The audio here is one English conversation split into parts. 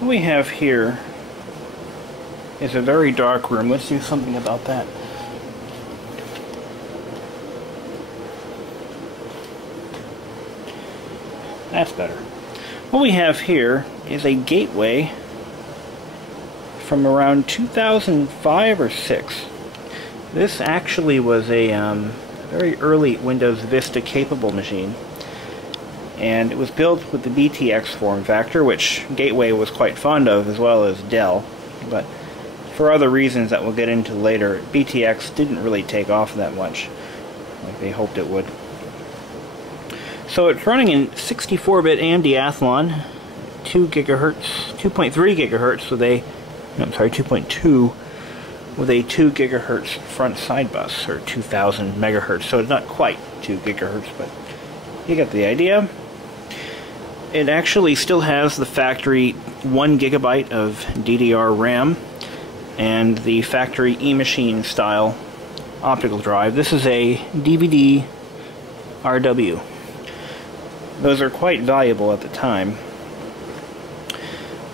What we have here is a very dark room. Let's do something about that. That's better. What we have here is a gateway from around 2005 or 6. This actually was a very early Windows Vista capable machine, and it was built with the BTX form factor, which Gateway was quite fond of, as well as Dell, but for other reasons that we'll get into later, BTX didn't really take off that much like they hoped it would. So it's running in 64-bit AMD Athlon, 2.3 gigahertz with a, no, I'm sorry, 2.2 with a 2 gigahertz front side bus, or 2000 megahertz. So it's not quite 2 gigahertz, but you get the idea. It actually still has the factory 1 gigabyte of DDR RAM and the factory eMachine style optical drive. This is a DVD RW. Those are quite valuable at the time.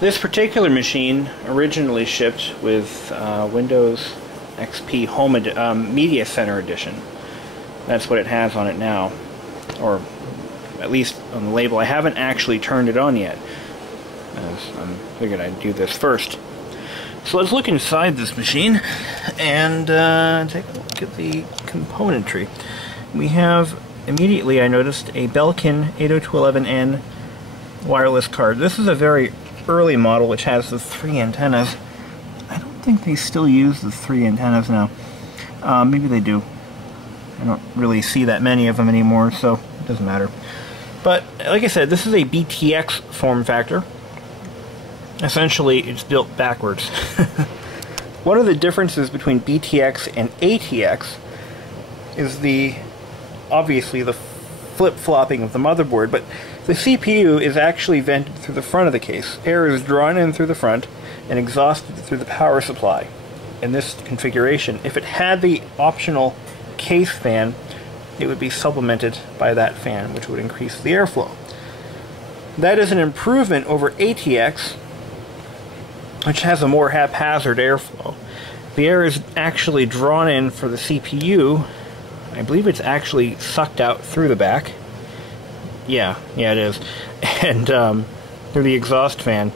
This particular machine originally shipped with Windows XP Home Media Center Edition. That's what it has on it now, or at least on the label. I haven't actually turned it on yet, as I figured I'd do this first. So let's look inside this machine and take a look at the componentry. We have, immediately I noticed, a Belkin 802.11n wireless card. This is a very early model which has the 3 antennas. I don't think they still use the 3 antennas now. Maybe they do. I don't really see that many of them anymore, so it doesn't matter. But like I said, this is a BTX form factor. Essentially, it's built backwards. One of the differences between BTX and ATX is obviously the flip-flopping of the motherboard, but the CPU is actually vented through the front of the case. Air is drawn in through the front and exhausted through the power supply. In this configuration, if it had the optional case fan, it would be supplemented by that fan, which would increase the airflow. That is an improvement over ATX, which has a more haphazard airflow. The air is actually drawn in for the CPU. I believe it's actually sucked out through the back. Yeah, it is. And through the exhaust fan.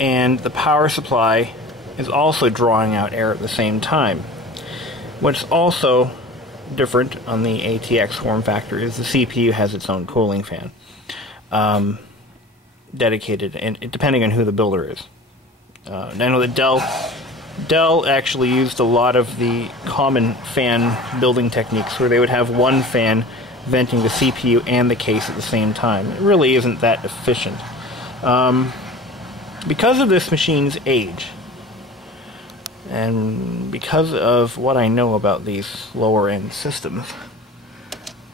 And the power supply is also drawing out air at the same time. What's also different on the ATX form factor is the CPU has its own cooling fan. Dedicated, and depending on who the builder is. I know that Dell actually used a lot of the common fan building techniques where they would have one fan venting the CPU and the case at the same time. It really isn't that efficient. Because of this machine's age, and because of what I know about these lower-end systems,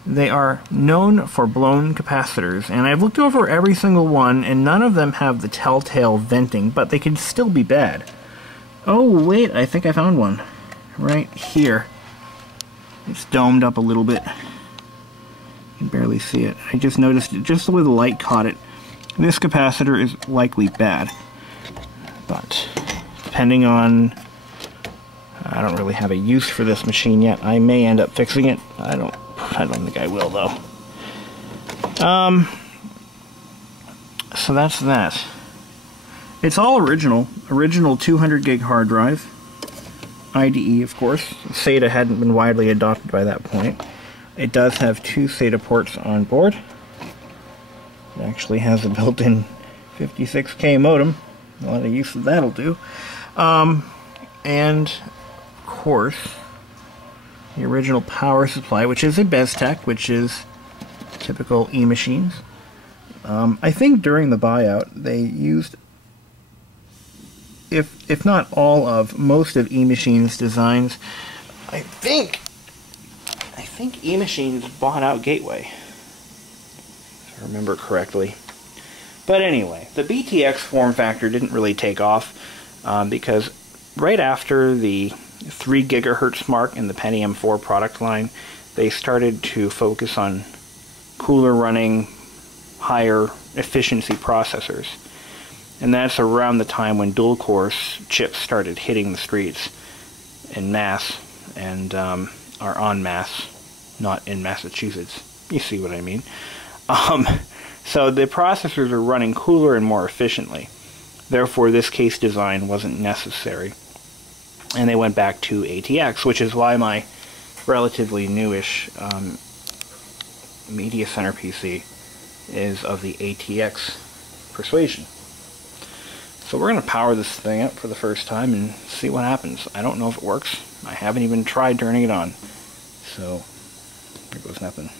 they are known for blown capacitors, and I've looked over every single one, and none of them have the telltale venting, but they could still be bad. Oh, wait, I think I found one. Right here. It's domed up a little bit. You can barely see it. I just noticed it, just the way the light caught it. This capacitor is likely bad. But, depending on... I don't really have a use for this machine yet. I may end up fixing it. I don't think I will, though. So that's that. It's all original 200 gig hard drive. IDE, of course. SATA hadn't been widely adopted by that point. It does have 2 SATA ports on board. It actually has a built-in 56K modem. A lot of use of that'll do. And, of course, the original power supply, which is a Beztech, which is typical eMachines. I think during the buyout they used, if not all of, most of eMachines' designs. I think eMachines bought out Gateway, if I remember correctly. But anyway, the BTX form factor didn't really take off because right after the 3 gigahertz mark in the Pentium 4 product line, they started to focus on cooler running, higher efficiency processors. And that's around the time when dual core chips started hitting the streets in mass, and are en masse, not in Massachusetts. You see what I mean? So the processors are running cooler and more efficiently. Therefore, this case design wasn't necessary. And they went back to ATX, which is why my relatively newish Media Center PC is of the ATX persuasion. So we're going to power this thing up for the first time and see what happens. I don't know if it works. I haven't even tried turning it on. So, there goes nothing.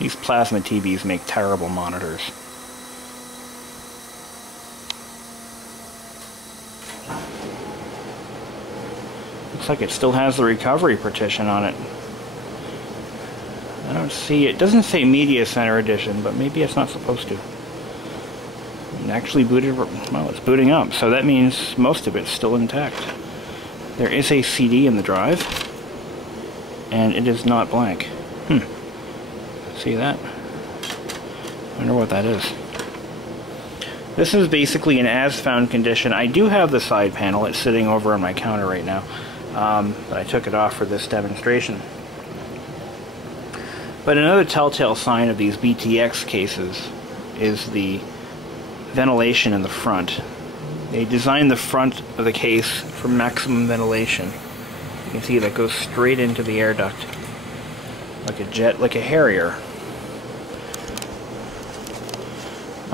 These plasma TVs make terrible monitors. Looks like it still has the recovery partition on it. I don't see it. It doesn't say Media Center Edition, but maybe it's not supposed to. It actually booted, well, it's booting up, so that means most of it's still intact. There is a CD in the drive, and it is not blank. See that? I wonder what that is. This is basically an as-found condition. I do have the side panel. It's sitting over on my counter right now. But I took it off for this demonstration. But another telltale sign of these BTX cases is the ventilation in the front. They designed the front of the case for maximum ventilation. You can see that goes straight into the air duct. Like a jet, like a Harrier.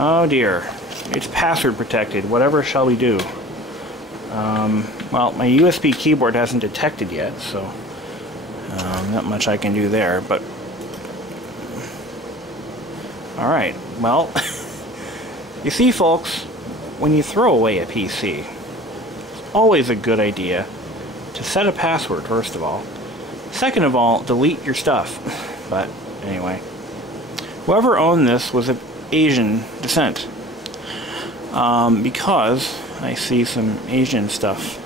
Oh dear. It's password protected. Whatever shall we do? Well, my USB keyboard hasn't detected yet, so not much I can do there, but alright, well, you see folks, when you throw away a PC, it's always a good idea to set a password, first of all. Second of all, delete your stuff. But anyway, whoever owned this was of Asian descent, because I see some Asian stuff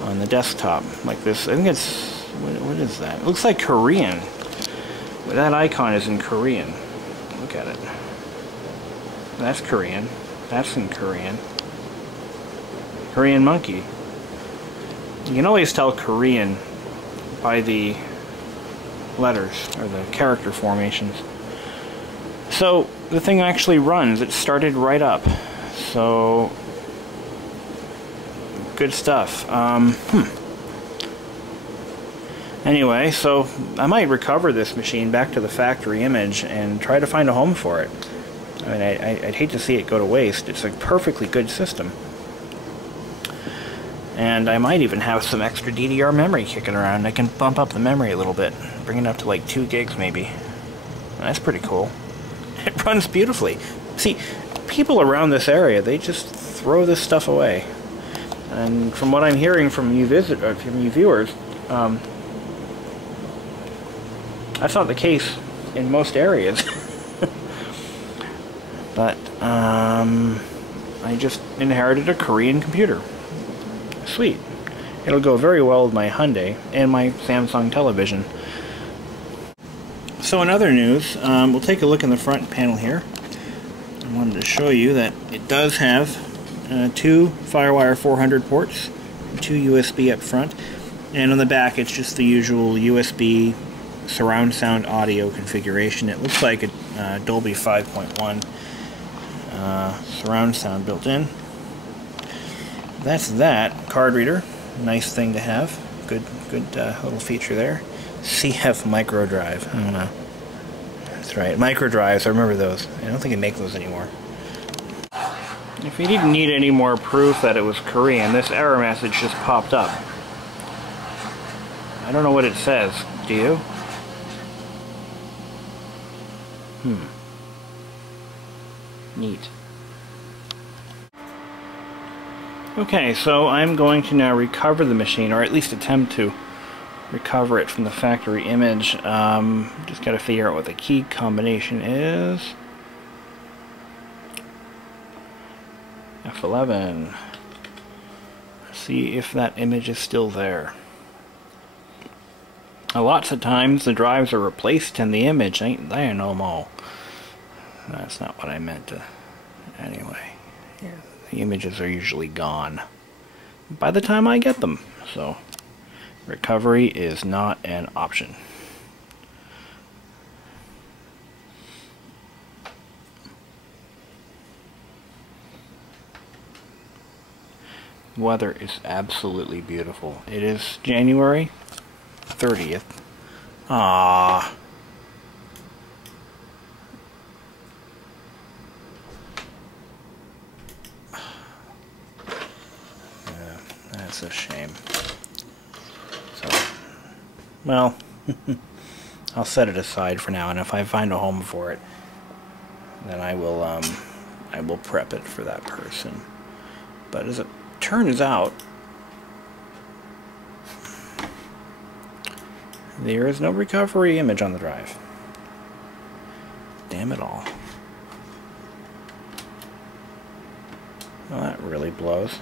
on the desktop like this. I think it's, what is that? It looks like Korean. That icon is in Korean. Look at it. That's Korean. That's in Korean. Korean monkey. You can always tell Korean by the letters or the character formations. So the thing actually runs. It started right up. So good stuff. Anyway, so I might recover this machine back to the factory image and try to find a home for it. I mean, I'd hate to see it go to waste. It's a perfectly good system. And I might even have some extra DDR memory kicking around. I can bump up the memory a little bit, bring it up to like 2 gigs maybe. That's pretty cool. It runs beautifully. See, people around this area, they just throw this stuff away. And from what I'm hearing from you viewers, that's not the case in most areas. But I just inherited a Korean computer. Sweet. It'll go very well with my Hyundai and my Samsung television. So in other news, we'll take a look in the front panel here. I wanted to show you that it does have 2 FireWire 400 ports, 2 USB up front, and on the back it's just the usual USB surround sound audio configuration. It looks like a Dolby 5.1 surround sound built in. That's that. Card reader, nice thing to have. Good little feature there. CF micro drive. I don't know. That's right, micro drives. I remember those. I don't think they make those anymore. If you didn't need any more proof that it was Korean, this error message just popped up. I don't know what it says. Do you? Neat. Okay, so I'm going to now recover the machine, or at least attempt to recover it from the factory image. Just got to figure out what the key combination is. F11. See if that image is still there. Lots of times the drives are replaced in the image, ain't there no more. That's not what I meant to. Anyway, yeah, the images are usually gone by the time I get them, so recovery is not an option. Weather is absolutely beautiful. It is January 30th. Ah. Yeah, that's a shame. So, well, I'll set it aside for now, and if I find a home for it, then I will prep it for that person. But as it turns out, there is no recovery image on the drive. Damn it all. Well, that really blows.